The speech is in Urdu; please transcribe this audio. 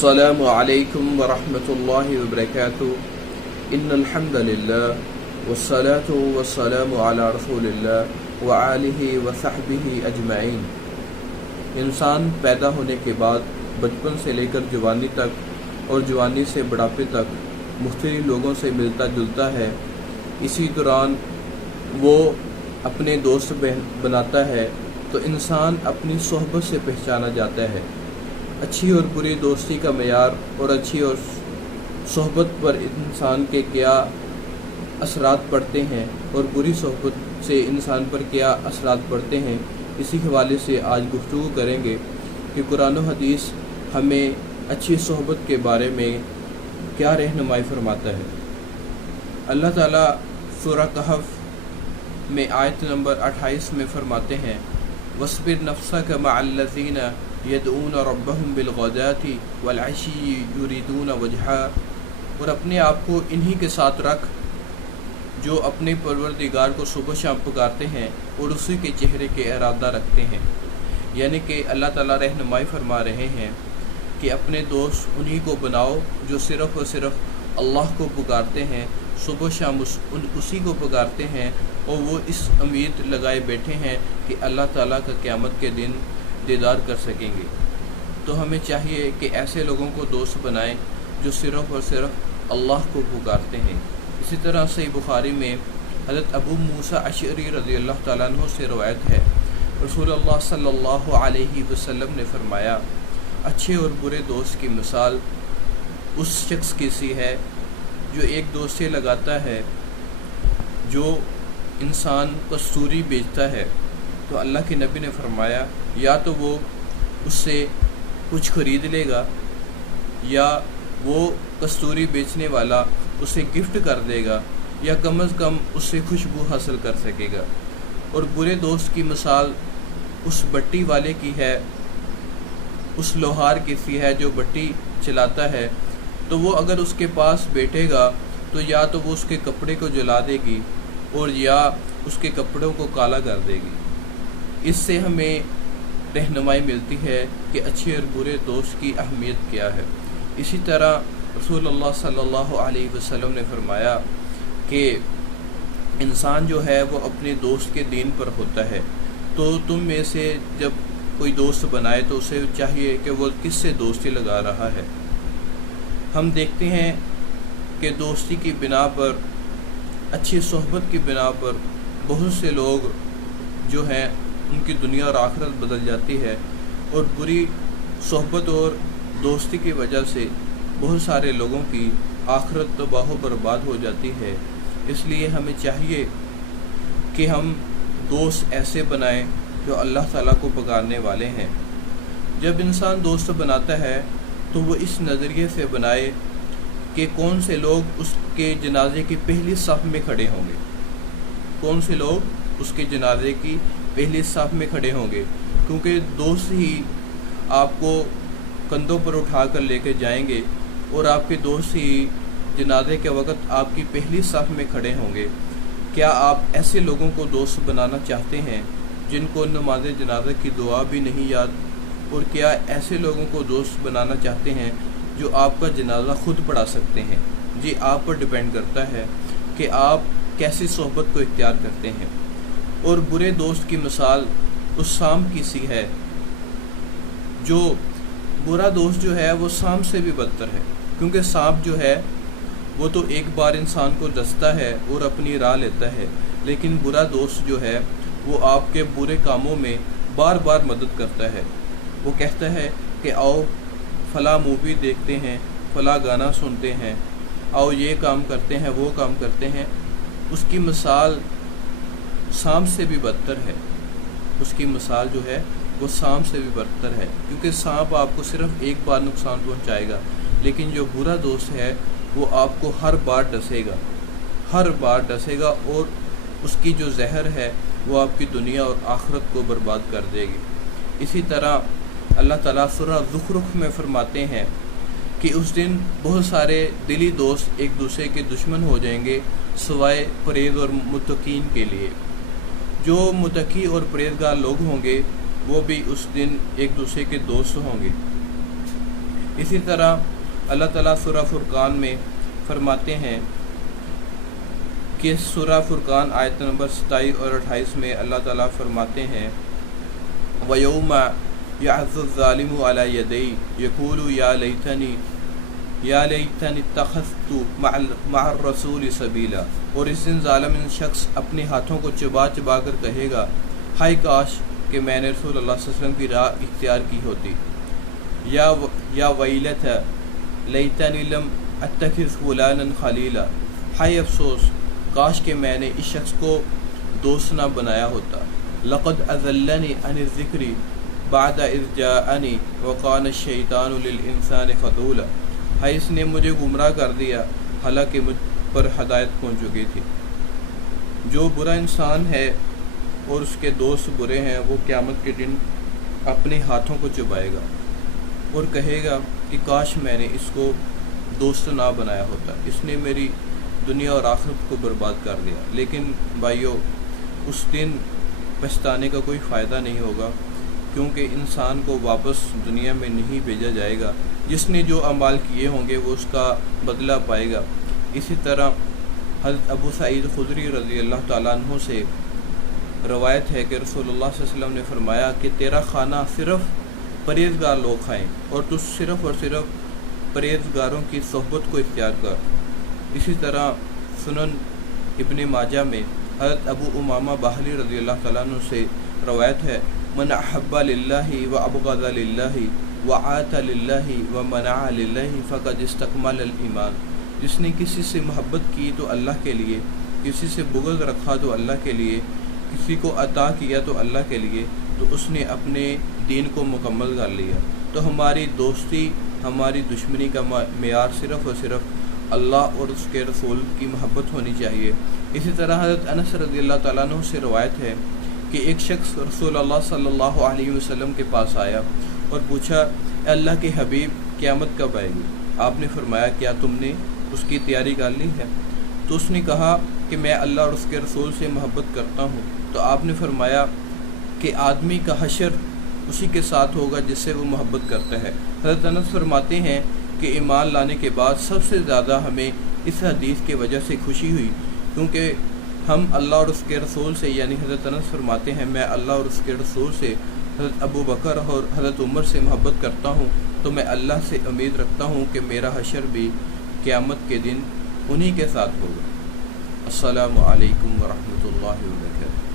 السلام علیکم ورحمۃ اللہ وبرکاتہ ان الحمد للہ والصلاة والسلام علی رسول اللہ وآلہ وصحبہ اجمعین۔ انسان پیدا ہونے کے بعد بچپن سے لے کر جوانی تک اور جوانی سے بڑھاپے تک مختلف لوگوں سے ملتا جلتا ہے۔ اسی دوران وہ اپنے دوست بناتا ہے تو انسان اپنی صحبت سے پہچانا جاتا ہے۔ اچھی اور بری دوستی کا معیار اور اچھی اور صحبت پر انسان کے کیا اثرات پڑتے ہیں اور بری صحبت سے انسان پر کیا اثرات پڑتے ہیں، اسی حوالے سے آج گفتگو کریں گے کہ قرآن و حدیث ہمیں اچھی صحبت کے بارے میں کیا رہنمائی فرماتا ہے۔ اللہ تعالیٰ سورہ کہف میں آیت نمبر 28 میں فرماتے ہیں وَاصْبِرْ نَفْسَكَ مَعَ الَّذِينَ يَدْعُونَ رَبَّهُمْ بِالْغَدَاةِ وَالْعَشِيِّ يُرِيدُونَ وَجْهَهُ، اور اپنے آپ کو انہی کے ساتھ رکھ جو اپنے پروردگار کو صبح شام پکارتے ہیں اور اسی کے چہرے کے ارادہ رکھتے ہیں۔ یعنی کہ اللہ تعالیٰ رہنمائی فرما رہے ہیں کہ اپنے دوست انہی کو بناؤ جو صرف اور صرف اللہ کو پکارتے ہیں، صبح شام اسی کو پکارتے ہیں، اور وہ اس امید لگائے بیٹھے ہیں کہ اللہ تعالیٰ کا قیامت کے دن دیدار کر سکیں گے۔ تو ہمیں چاہیے کہ ایسے لوگوں کو دوست بنائیں جو صرف اور صرف اللہ کو پکارتے ہیں۔ اسی طرح صحیح بخاری میں حضرت ابو موسیٰ اشعری رضی اللہ تعالیٰ عنہ سے روایت ہے، رسول اللہ صلی اللہ علیہ وسلم نے فرمایا اچھے اور برے دوست کی مثال اس شخص کی سی ہے جو ایک دوست سے لگاتا ہے جو انسان کستوری بیچتا ہے، تو اللہ کے نبی نے فرمایا یا تو وہ اس سے کچھ خرید لے گا یا وہ کستوری بیچنے والا اسے گفٹ کر دے گا یا کم از کم اس سے خوشبو حاصل کر سکے گا۔ اور برے دوست کی مثال اس بٹی والے کی ہے، اس لوہار کی سی ہے جو بٹی چلاتا ہے، تو وہ اگر اس کے پاس بیٹھے گا تو یا تو وہ اس کے کپڑے کو جلا دے گی اور یا اس کے کپڑوں کو کالا کر دے گی۔ اس سے ہمیں رہنمائی ملتی ہے کہ اچھے اور برے دوست کی اہمیت کیا ہے۔ اسی طرح رسول اللہ صلی اللہ علیہ وسلم نے فرمایا کہ انسان جو ہے وہ اپنے دوست کے دین پر ہوتا ہے، تو تم میں سے جب کوئی دوست بنائے تو اسے چاہیے کہ وہ کس سے دوستی لگا رہا ہے۔ ہم دیکھتے ہیں کہ دوستی کی بنا پر، اچھی صحبت کی بنا پر بہت سے لوگ جو ہیں ان کی دنیا اور آخرت بدل جاتی ہے، اور بری صحبت اور دوستی کی وجہ سے بہت سارے لوگوں کی آخرت تباہ و برباد ہو جاتی ہے۔ اس لیے ہمیں چاہیے کہ ہم دوست ایسے بنائیں جو اللہ تعالیٰ کو پکارنے والے ہیں۔ جب انسان دوست بناتا ہے تو وہ اس نظریے سے بنائے کہ کون سے لوگ اس کے جنازے کی پہلی صف میں کھڑے ہوں گے، کون سے لوگ اس کے جنازے کی پہلی صف میں کھڑے ہوں گے، کیونکہ دوست ہی آپ کو کندھوں پر اٹھا کر لے کے جائیں گے اور آپ کے دوست ہی جنازے کے وقت آپ کی پہلی صف میں کھڑے ہوں گے۔ کیا آپ ایسے لوگوں کو دوست بنانا چاہتے ہیں جن کو نماز جنازہ کی دعا بھی نہیں یاد؟ اور کیا ایسے لوگوں کو دوست بنانا چاہتے ہیں جو آپ کا جنازہ خود پڑھا سکتے ہیں؟ جی آپ پر ڈیپینڈ کرتا ہے کہ آپ کیسی صحبت کو اختیار کرتے ہیں۔ اور برے دوست کی مثال اس سانپ کی سی ہے، جو برا دوست جو ہے وہ سانپ سے بھی بدتر ہے، کیونکہ سانپ جو ہے وہ تو ایک بار انسان کو ڈستا ہے اور اپنی راہ لیتا ہے، لیکن برا دوست جو ہے وہ آپ کے برے کاموں میں بار بار مدد کرتا ہے۔ وہ کہتا ہے کہ آؤ فلاں مووی دیکھتے ہیں، فلاں گانا سنتے ہیں، آؤ یہ کام کرتے ہیں، وہ کام کرتے ہیں۔ اس کی مثال سانپ سے بھی بدتر ہے، اس کی مثال جو ہے وہ سانپ سے بھی بدتر ہے، کیونکہ سانپ آپ کو صرف ایک بار نقصان پہنچائے گا، لیکن جو برا دوست ہے وہ آپ کو ہر بار ڈسے گا، ہر بار ڈسے گا، اور اس کی جو زہر ہے وہ آپ کی دنیا اور آخرت کو برباد کر دے گی۔ اسی طرح اللہ تعالیٰ سورہ زخرف میں فرماتے ہیں کہ اس دن بہت سارے دلی دوست ایک دوسرے کے دشمن ہو جائیں گے سوائے پرہیز اور متقین کے لیے۔ جو متقی اور پرہیزگار لوگ ہوں گے وہ بھی اس دن ایک دوسرے کے دوست ہوں گے۔ اسی طرح اللہ تعالیٰ سورہ فرقان میں فرماتے ہیں کہ سورہ فرقان آیت نمبر 27 اور 28 میں اللہ تعالیٰ فرماتے ہیں وَيَوْمَ يَعَضُّ الظَّالِمُ عَلَى يَدَيْهِ يَقُولُ يَا لَيْتَنِي اتَّخَذْتُ مَعَ الرَّسُولِ سَبِيلًا، اور اس دن ظالم شخص اپنے ہاتھوں کو چبا چبا کر کہے گا ہائے کاش کہ میں نے رسول اللہ صلی اللہ علیہ وسلم کی راہ اختیار کی ہوتی۔ یا ویلتہ لیتنی لم اتخذ فلانا خلیلا، ہائے افسوس کاش کہ میں نے اس شخص کو دوست نہ بنایا ہوتا۔ لقد اضلنی عن الذکر بعد اذ جاءنی وکان الشیطان للانسان خذولا، ہائے اس نے مجھے گمراہ کر دیا حالانکہ مجھ پر ہدایت پہنچ چکی تھی۔ جو برا انسان ہے اور اس کے دوست برے ہیں وہ قیامت کے دن اپنے ہاتھوں کو چبائے گا اور کہے گا کہ کاش میں نے اس کو دوست نہ بنایا ہوتا، اس نے میری دنیا اور آخرت کو برباد کر دیا۔ لیکن بھائیو، اس دن پچھتانے کا کوئی فائدہ نہیں ہوگا، کیونکہ انسان کو واپس دنیا میں نہیں بھیجا جائے گا۔ جس نے جو اعمال کیے ہوں گے وہ اس کا بدلہ پائے گا۔ اسی طرح حضرت ابو سعید خدری رضی اللہ تعالیٰ عنہ سے روایت ہے کہ رسول اللہ صلی اللہ علیہ وسلم نے فرمایا کہ تیرا کھانا صرف پرہیزگار لوگ کھائیں اور تو صرف اور صرف پرہیزگاروں کی صحبت کو اختیار کر۔ اسی طرح سنن ابن ماجہ میں حضرت ابو امامہ باہلی رضی اللہ تعالیٰ عنہ سے روایت ہے من احب للہ و ابغض للہ و عاط للہ و منع للہ فقد استکمل الایمان، جس نے کسی سے محبت کی تو اللہ کے لیے، کسی سے بغض رکھا تو اللہ کے لیے، کسی کو عطا کیا تو اللہ کے لیے، تو اس نے اپنے دین کو مکمل کر لیا۔ تو ہماری دوستی، ہماری دشمنی کا معیار صرف اور صرف اللہ اور اس کے رسول کی محبت ہونی چاہیے۔ اسی طرح حضرت انس رضی اللہ تعالیٰ عنہ سے روایت ہے کہ ایک شخص رسول اللہ صلی اللہ علیہ وسلم کے پاس آیا اور پوچھا اے اللہ کے حبیب قیامت کب آئے گی؟ آپ نے فرمایا کیا تم نے اس کی تیاری کر لی ہے؟ تو اس نے کہا کہ میں اللہ اور اس کے رسول سے محبت کرتا ہوں۔ تو آپ نے فرمایا کہ آدمی کا حشر اسی کے ساتھ ہوگا جس سے وہ محبت کرتا ہے۔ حضرت انس فرماتے ہیں کہ ایمان لانے کے بعد سب سے زیادہ ہمیں اس حدیث کی وجہ سے خوشی ہوئی، کیونکہ ہم اللہ اور اس کے رسول سے، یعنی حضرت انس فرماتے ہیں میں اللہ اور اس کے رسول سے، حضرت ابو بکر اور حضرت عمر سے محبت کرتا ہوں، تو میں اللہ سے امید رکھتا ہوں کہ میرا حشر بھی قیامت کے دن انہی کے ساتھ ہوگا۔ السلام علیکم ورحمۃ اللہ وبرکاتہ۔